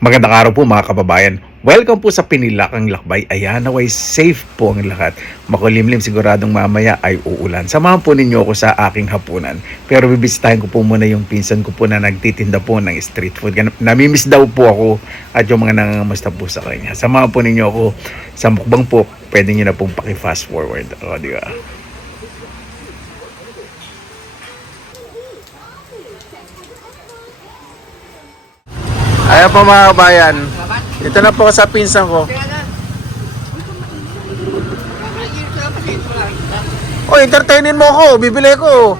Magandang araw po mga kababayan. Welcome po sa Pinilakang Lakbay. Ayan, naway safe po ang lahat. Makulimlim, siguradong mamaya ay uulan. Samahan po ninyo ako sa aking hapunan. Pero bibisitahin ko po muna yung pinsan ko po na nagtitinda po ng street food. Namimiss daw po ako at yung mga nangangamusta po sa kanya. Samahan po ninyo ako sa mukbang po. Pwede nyo na pong paki-fast forward. O, di ba? Ayan po mga kabayan. Ito na po sa pinsan ko. Oy, entertainin mo ako. Bibili ko.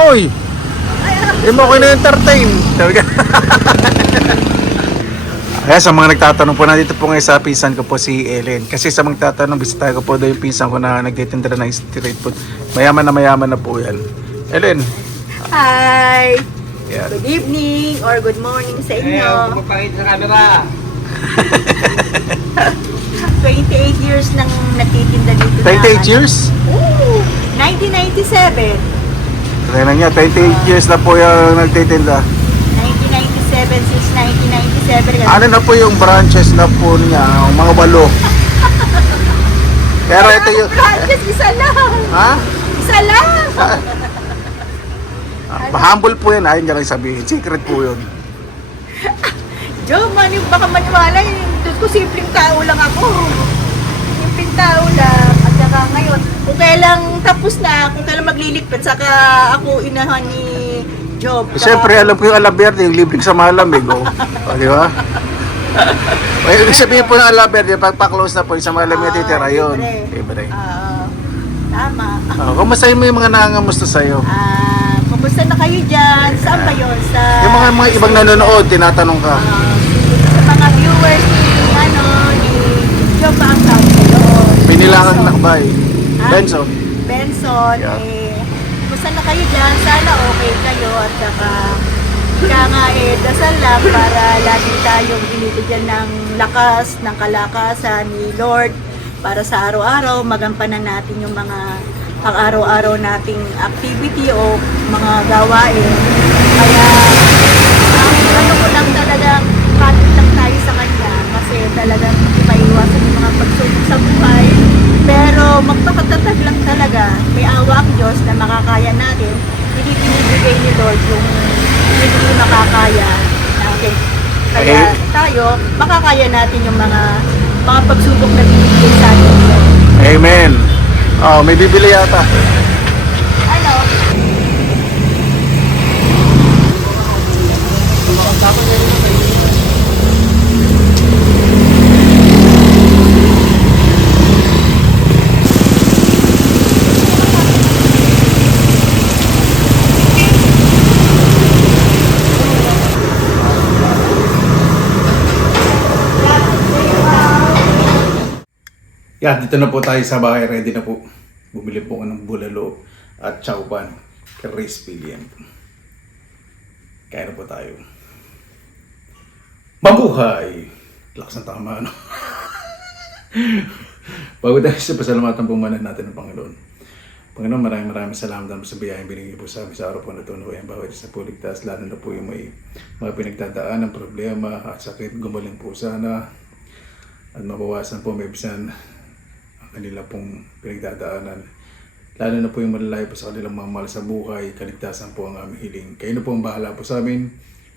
Oy! Hindi mo ako na-entertain. Kaya sa mga nagtatanong po, nandito po ngayon sa pinsan ko po si Ellen. Kasi sa mga nagtatanong, bisita ko po daw yung pinsan ko na nagtitinda ng street food. Mayaman na po yan. Ellen. Hi! Yan. Good evening or good morning sa inyo. Magpapakita sa camera. 28 years nang nagtitinda dito 28 years? Oo! 1997. Kaya na niya, 28 years na po yung nagtitinda. 1997 since 1997. Ano na po yung branches na po niya, mga 8. Pero ito yung... Branches, isa lang! Ha? Isa lang! Humble po yan, ayun niya lang sabihin. Secret po yun. Joe, baka maniwala yun. Doon ko simpleng tao lang ako. Simpleng tao lang. At saka ngayon, kung kailang tapos na, kung kailang magliligpit, saka ako inahan ni Job. Siyempre, alam ko yung Alaberde, yung libreng sa malamig. O, di ba? Ibig sabihin po ng Alaberde, pagpa-close na po, yung sa malamig na titira yun. Libre. Tama. Kumusta mo yung mga nangangamusta sa'yo? Kumusta na kayo dyan? Saan ba yun? Sa, Yung mga ibang nanonood, tinatanong ka. sa mga viewers ni Job ang tawag sa'yo. Pinilangang lakbay. Ah, Benson. Benson, Yeah. kumusta na kayo dyan? Sana okay kayo at saka ika nga dasal lang para lagi tayong binibigyan ng lakas, ng kalakasan ni Lord para sa araw-araw magampanan natin yung mga pang-araw-araw nating activity o mga gawain. Kaya ang ano ko lang talagang kapit lang tayo sa kanya kasi talagang hindi maiwasan yung mga pagsubok sa buhay. Pero magpakatatag lang talaga. May awa ang Diyos na makakaya natin. Hindi binibigay ni Lord yung hindi makakaya natin. Kaya tayo, makakaya natin yung mga pagsubok na binibigay sa atin. Amen. Oh, may bibili yata. Ano? Yan, dito na po tayo sa bahay. Ready na po. Bumili po ako ng bulalo at chowpan. Crispy yan. Kaya na po tayo. Mabuhay! Lakas ng tama, ano? Bago tayo sa pasalamatan po muna natin ng Panginoon. Panginoon, maraming salamat sa biyayang binigay po sa amin sa araw po na ito. Ang bawat isa po ligtas, lalo na po yung may mga pinagdadaan ng problema at sakit. Gumaling po sana at mabawasan po may bisan ang kanila pong pinagdadaanan. Lalo na po yung malalayo po sa kanilang mga mahal sa buhay, kaligtasan po ang aming hiling. Kayo na po ang bahala po sa amin.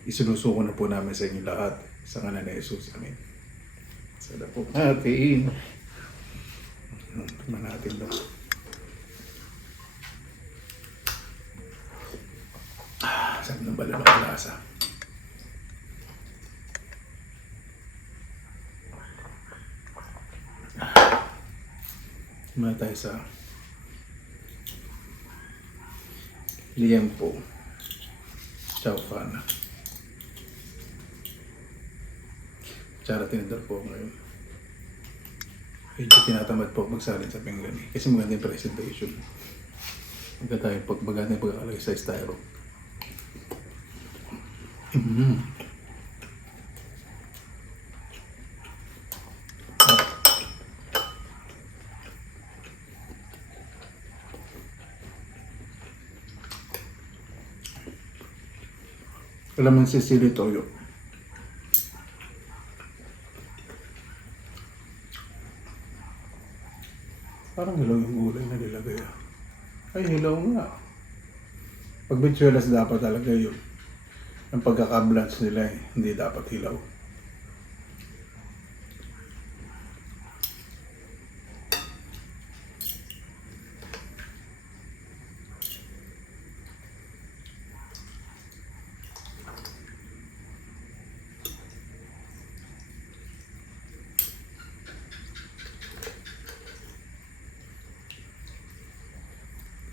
Isinusuko na po namin sa inyo lahat. Sa ngalan ni Jesus. Amen. Sada po natin. Tignan natin daw. Sabi ng balalo ang lasa. Tignan tayo sa liempo. Chowpan. Tsara tinidor po ngayon. Medyo tinatamad po magsalin sa pinggan kasi maganda yung presentation. Maganda yung pagkakalagay sa styro. Kalamansi, sili, toyo. Parang hilaw yung gulay na nilagay ah. Ay, hilaw nga. Pag bitsuelas dapat talaga yun. Ang pagkaka-blanch nila eh, hindi dapat hilaw.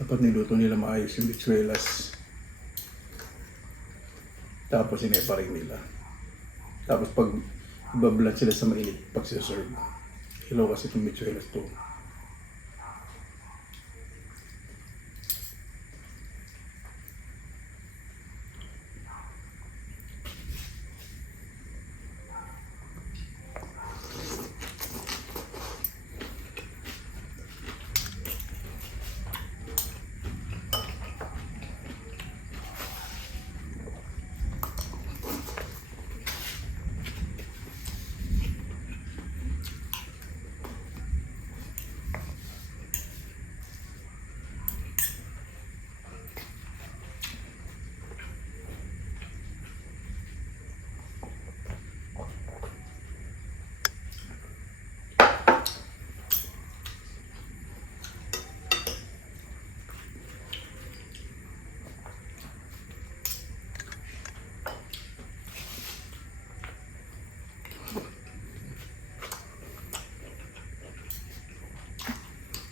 Dapat niluto nila maayos yung bitsuelas. Tapos inepa rin nila. Tapos pag ibablat sila sa mainit pag serve. Hilaw kasi itong bitsuelas to.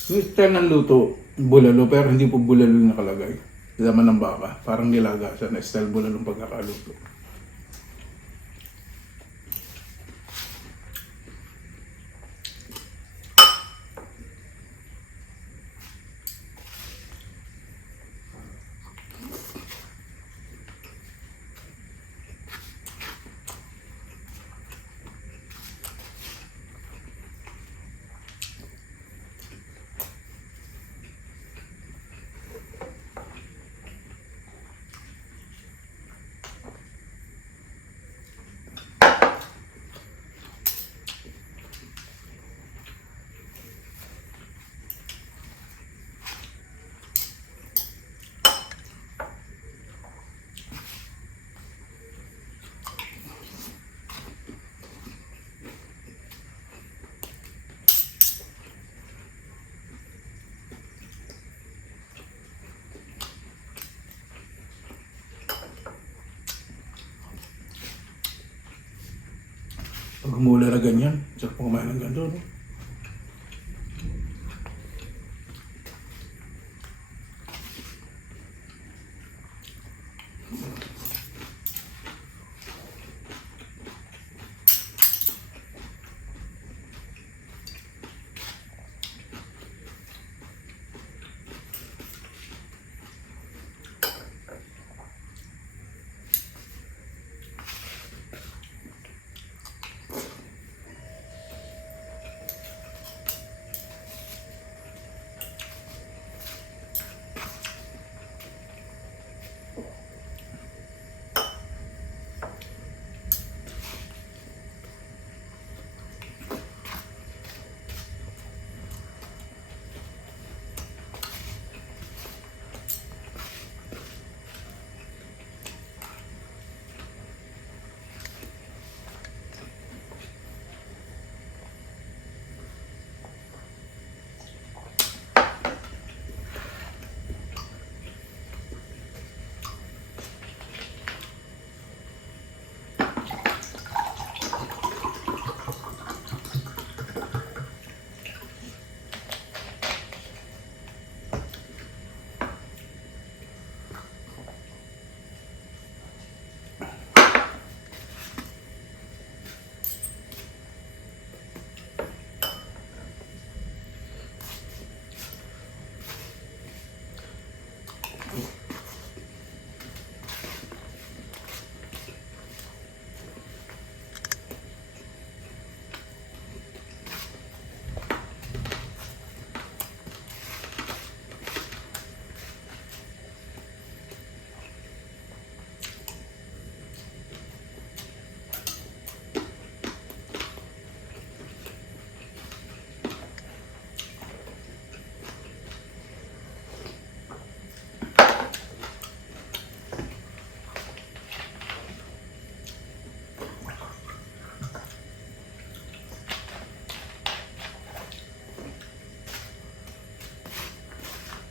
Yung style ng luto, bulalo, pero hindi po bulalo yung nakalagay. Laman ng baka, parang nilaga siya na style bulalo ng pagkakaluto. Pag humula na ganyan, sarap kumain ng ganito, no?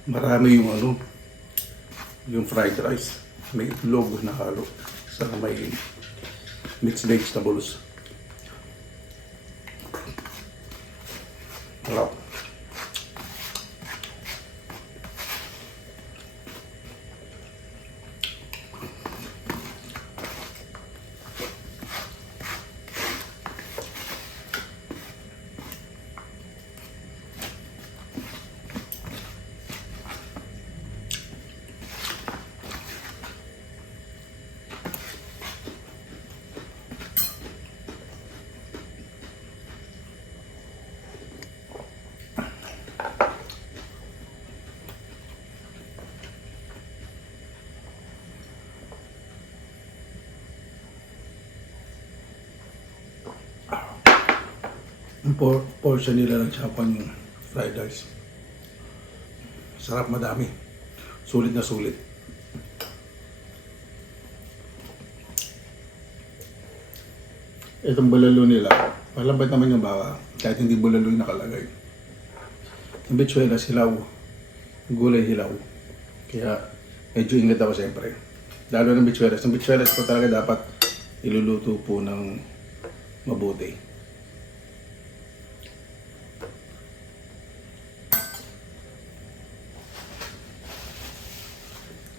Marami yung yung fried rice. May itlog na halo sa may mixed vegetables. Sarap. Yung portion nila ng Japan yung fried rice. Sarap, madami. Sulit na sulit. Itong bulalo nila, malambot naman yung baka, kahit hindi bulalo yung nakalagay. Yung bitsuelas, hilaw. Yung gulay, hilaw. Kaya medyo ingat ako siyempre. Lalo ng bitsuelas. Yung bitsuelas po talaga dapat iluluto po ng mabuti.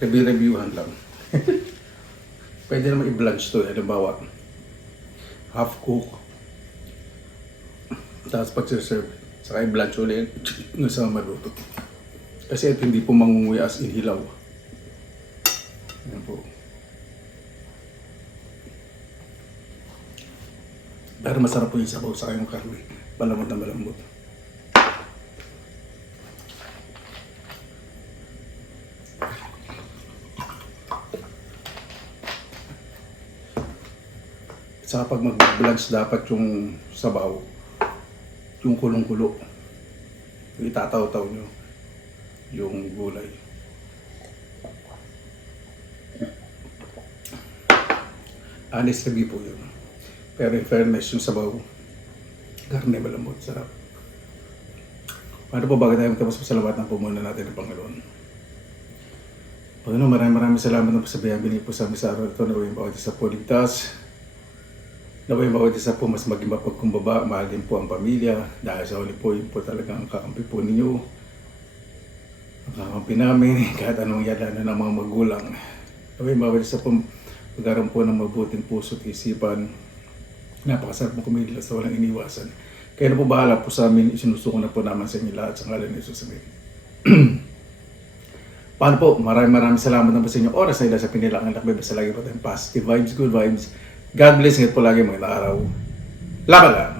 Review-reviewan lang. Pwede naman i-blanch to. Halimbawa, half cook. Tapos pag-serve, saka i-blanch ulit ng sa maluto. Kasi ito hindi po mangunguya as in hilaw. Ayan po. Pero masarap po yung sabaw sa yung karne. Malambot na malambot. Saka pag mag-blanch dapat yung sabaw, yung kulong-kulo. Yung itataw-taw nyo yung gulay. Honest review po yun. Pero in fairness, yung sabaw, karne malambot, sarap. Paano po bago tayo magtapos, pasalamatan po muna natin ang Panginoon. Panginoon, maraming salamat na po sa biyayang binigay po sa amin sa araw ito na yung bawat isa po ligtas. Naway bawat isa po mas maging mapagkumbaba, mahal din po ang pamilya dahil sa huli po yun po talagang ang kakampi po ninyo. Ang kakampi namin kahit anong yala na ng mga magulang. Naway bawat isa po magkaroon po ng mabuting puso at isipan. Napakasarap mo kumidila sa walang iniwasan. Kaya na po bahala po sa amin, isinusuko na po naman sa inyo lahat sa ngalan ni Jesus. Amen. Paano po? Maraming salamat na po sa inyong oras na ila sa pinilangan lakbay. Basta lagi po tayong positive vibes, good vibes. God bless. Ingat po lagi mga araw. Laban lang!